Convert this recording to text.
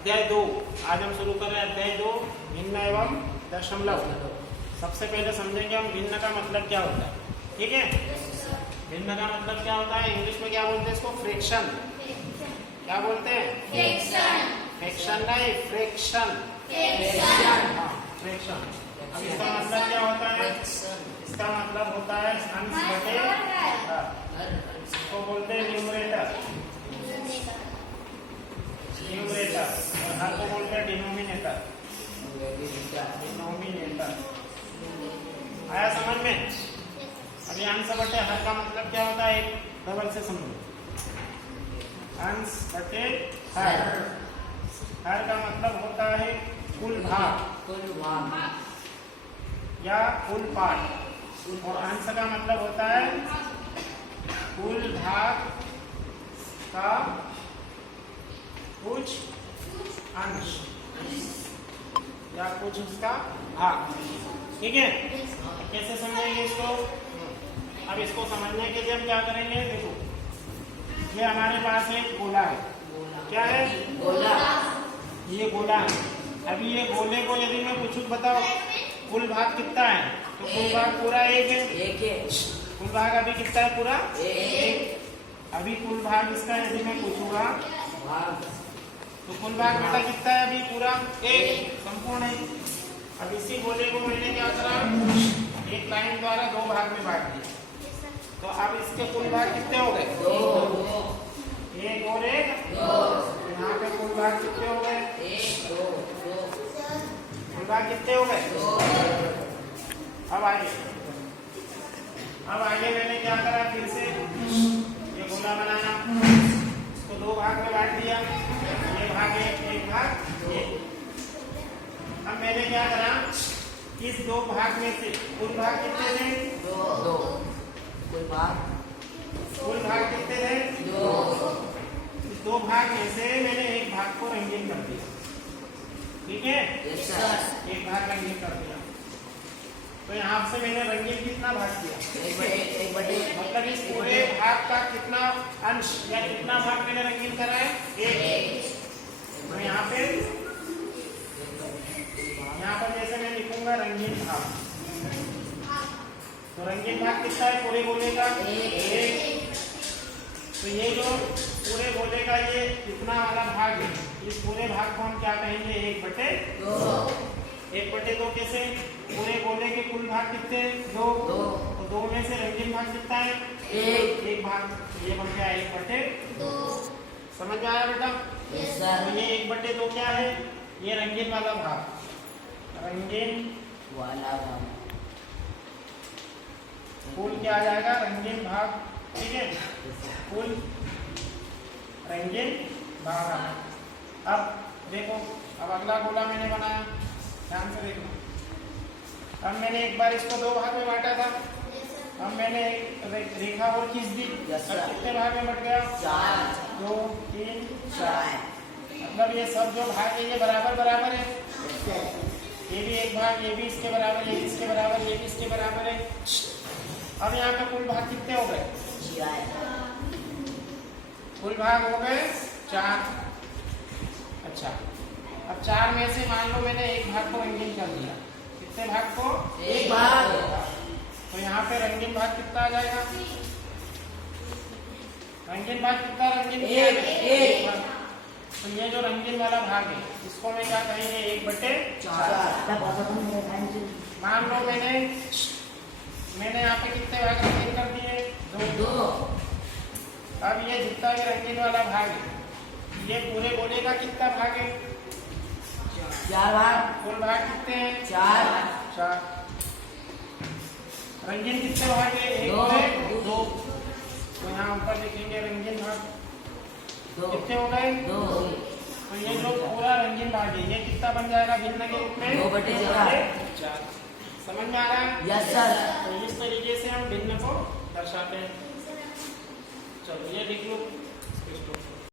अध्याय 2 आज हम शुरू कर रहे हैं। अध्याय 2 भिन्न एवं दशमलव। सबसे पहले समझेंगे हम भिन्न का मतलब क्या होता है। ठीक है, भिन्न का मतलब क्या होता है, इंग्लिश में क्या बोलते हैं इसको, फ्रैक्शन। क्या बोलते हैं, फ्रैक्शन। फ्रैक्शन नहीं, फ्रैक्शन। फ्रैक्शन। अब इसका मतलब क्या होता है, इसका मतलब होता है अंश बटे हर। इसको बोलते हैं न्यूमरेटर, न्यूमरेटर, और हर को बोलते हैं डिनोमिनेटर, डिनोमिनेटर। आया समझ में? अभी अंश बटे हर का मतलब क्या होता है, एक डबल से समझो। अंश बटे हर, हर का मतलब होता है कुल भाग, या कुल पार्ट, और अंश का मतलब होता है कुल भाग का कुछ अंश या कुछ उसका भाग। ठीक है, कैसे समझेंगे इसको? अब इसको समझने के लिए हम क्या करेंगे, देखो ये हमारे पास एक गोला है। क्या है, गोला। ये गोला है। अभी ये गोले को यदि मैं पूछूं बताओ कुल भाग कितना है, तो कुल भाग पूरा एक है। कुल भाग अभी कितना है, पूरा एक। अभी कुल भाग इसका यदि मैं पूछूंगा तो कुल भाग बेटा कितना है, अभी पूरा एक, संपूर्ण है। अब इसी गोले को मैंने क्या करा, एक लाइन द्वारा दो भाग में बांट दिया। तो अब इसके कुल भाग कितने हो गए, दो। एक और एक दो। यहाँ पे कुल भाग कितने हो गए, एक, दो। कुल भाग कितने हो गए, दो। अब आगे मैंने क्या करा, फिर से ये गोला बनाया, इसको दो भाग में बांट दिया। ये भाग एक भाग एक। अब मैंने क्या करा, इस दो भाग में से कुल भाग कितने थे, दो। कुल भाग कितने थे, दो। इस दो भाग में से मैंने एक भाग को रंगीन कर दिया। ठीक है, एक भाग रंगीन कर दिया। तो यहाँ से मैंने रंगीन कितना भाग किया, एक बटे। मतलब इस पूरे भाग का कितना अंश या कितना भाग मैंने रंगीन करा है, एक। तो यहाँ पर जैसे मैं लिखूंगा रंगीन भाग, तो रंगीन भाग कितना है पूरे गोले का, एक। तो ये जो पूरे गोले का ये कितना वाला भाग है, इस पूरे भाग को हम क्या कहेंगे, एक बटे दो। एक बटे दो कैसे, पूरे गोले के कुल भाग कितने, दो। तो दो में से रंगीन भाग कितना है, एक भाग। ये बन गया एक बटे दो। समझ में आया बेटा? तो ये एक बटे दो क्या है, ये रंगीन वाला भाग, रंगीन वाला भाग। कुल क्या आ जाएगा, रंगीन भाग। ठीक है, कुल रंगीन भाग। अब देखो, अब अगला गोला मैंने बनाया, ध्यान से देखना। अब मैंने एक बार इसको दो भाग में बांटा था, अब मैंने एक रेखा और खींच दी। अब कितने भाग में बट गया, 2 3 4। मतलब ये सब जो भाग है ये बराबर बराबर है। ये भी एक भाग, ये भी इसके बराबर, ये भी इसके बराबर, ये भी इसके बराबर है। अब यहाँ पे कुल भाग कितने हो गए, कुल भाग हो गए 4। अच्छा, अब 4 में से मान लो मैंने एक भाग को रंगीन कर दिया। कितने भाग को, एक भाग। तो यहाँ पे रंगीन भाग कितना आ जाएगा, रंगीन भाग कितना, रंगीन एक भाग। तो ये जो रंगीन वाला भाग है इसको मैं क्या कहेंगे, एक बटे 4। मान लो मैंने यहाँ पे कितने भाग रंगीन कर दिए, 2। अब ये जितना भी रंगीन वाला भाग है, ये पूरे गोले का कितना भाग है, 4 भाग। कुल भाग कितने हैं, 4। रंगीन कितने भाग है, 1 2। तो यहाँ ऊपर लिखेंगे रंगीन भाग कितने हो गए, 2। तो ये जो पूरा रंगीन भाग है ये कितना बन जाएगा भिन्न के रूप में, 2 बटे 4। समझ में आ रहा है? Yes sir. तो इस तरीके से हम भिन्न को दर्शाते हैं। चलो ये लिख लो।